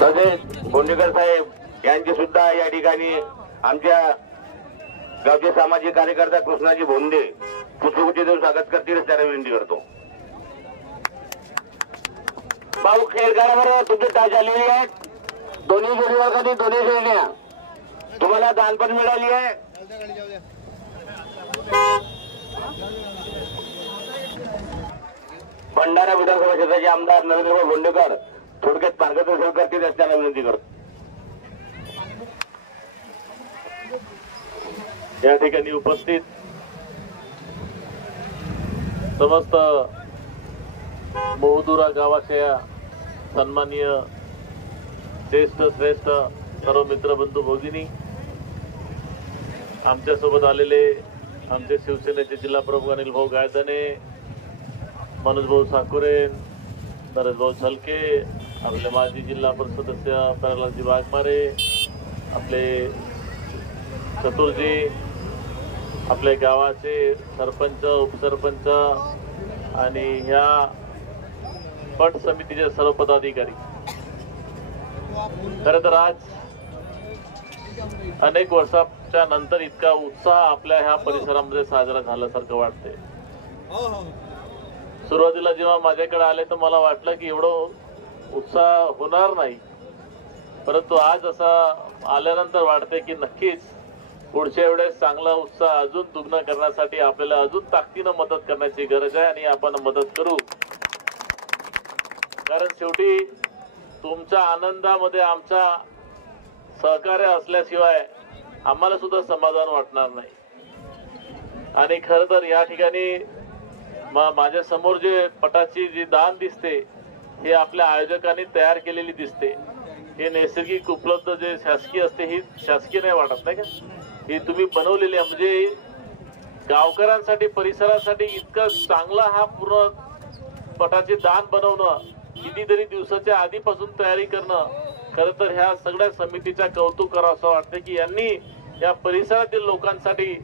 तसेच बोंडेकर साहेब यांचे सुद्धा या ठिकाणी आमच्या गावचे सामाजिक कार्यकर्ता कृष्णाजी भोंदे पुष्पगुच्छ देऊन स्वागत करतील त्याला विनंती करतो। भाऊ खेळगारावर तुमची तास झालेली आहे। दोन्ही जोडीवर्गाने दोन्ही श्रेण्या तुम्हाला दानपण मिळाली आहे। भंडारा विधानसभा क्षेत्राचे आमदार नरेंद्र बोंडेकर थोडक्यात मार्गदर्शन करतील अशी त्यांना विनंती करतो। या ठिकाणी उपस्थित समस्त बहुदुरा गावाच्या सन्माननीय ज्येष्ठ श्रेष्ठ सर्व मित्रबंधू भगिनी, आमच्यासोबत आलेले आमचे शिवसेनेचे जिल्हा प्रमुख अनिल भाऊ गायधने, मनोज भाऊ साकुरे, नरेश भाऊ छलके, आपले माजी जिल्हा परिषद सदस्य प्रल्हादजी वाघमारे, आपले चतुर्जी, आपल्या गावाचे सरपंच उपसरपंच आणि ह्या पट समितीचे सर्व पदाधिकारी। खरं तर आज अनेक वर्षाच्या नंतर इतका उत्साह आपल्या ह्या परिसरामध्ये साजरा झाल्यासारखं वाटते। सुरुवातीला जेव्हा माझ्याकडे आले तर मला वाटलं की एवढं उत्साह होणार नाही, परंतु आज असा आल्यानंतर वाटते की नक्कीच पुढच्या वेळेस चांगला उत्साह अजून दुग्न करण्यासाठी आपल्याला अजून ताकदीनं मदत करण्याची गरज आहे आणि आपण मदत करू। कारण शेवटी तुमच्या आनंदामध्ये आमचा सहकार्य असल्याशिवाय आम्हाला सुद्धा समाधान वाटणार नाही। आणि खरं तर या ठिकाणी माझ्या समोर जे पटाची जी दान दिसते हे आपल्या आयोजकांनी तयार केलेली दिसते। हे नैसर्गिक उपलब्ध जे शासकीय असते ही शासकीय नाही वाटत नाही का, ही तुम्ही बनवलेली आहे। म्हणजे गावकऱ्यांसाठी परिसरासाठी इतका चांगला हा पूर्ण पटाचे दान बनवणं, कितीतरी दिवसाच्या आधीपासून तयारी करणं, खरं तर ह्या सगळ्या समितीचा कौतुक करावं असं वाटतं की यांनी या परिसरातील लोकांसाठी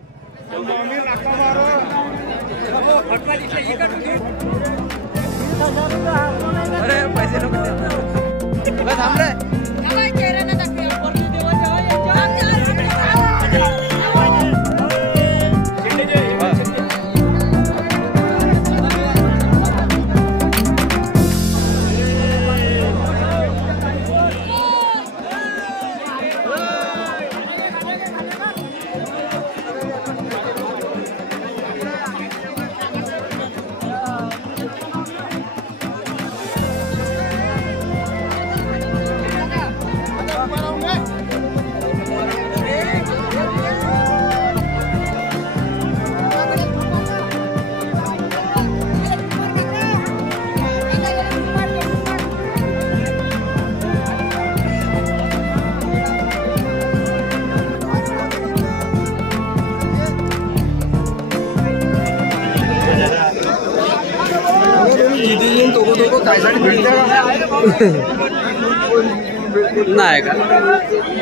नाही का,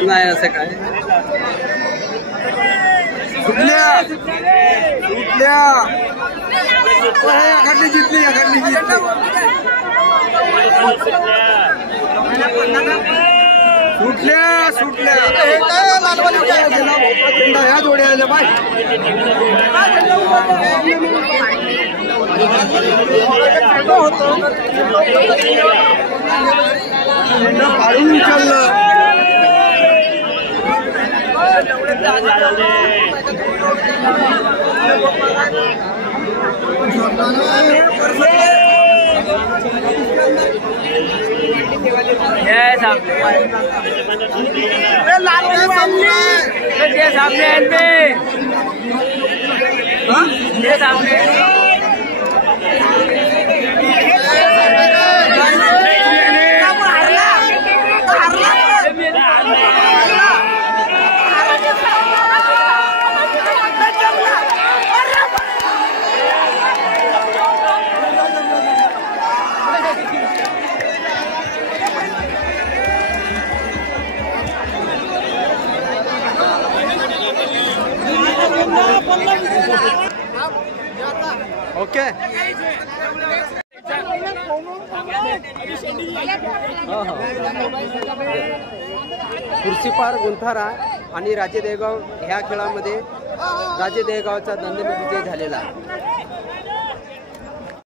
नाही असं काय अखंडी जितली सुटल्या ह्या जोड्या आल्या बाय काढून उचललं ओके खुर्चीपार गुंथारा आणि राजे देगाव ह्या खेळामध्ये राजे देगावचा दणदणीत विजय झालेला आहे.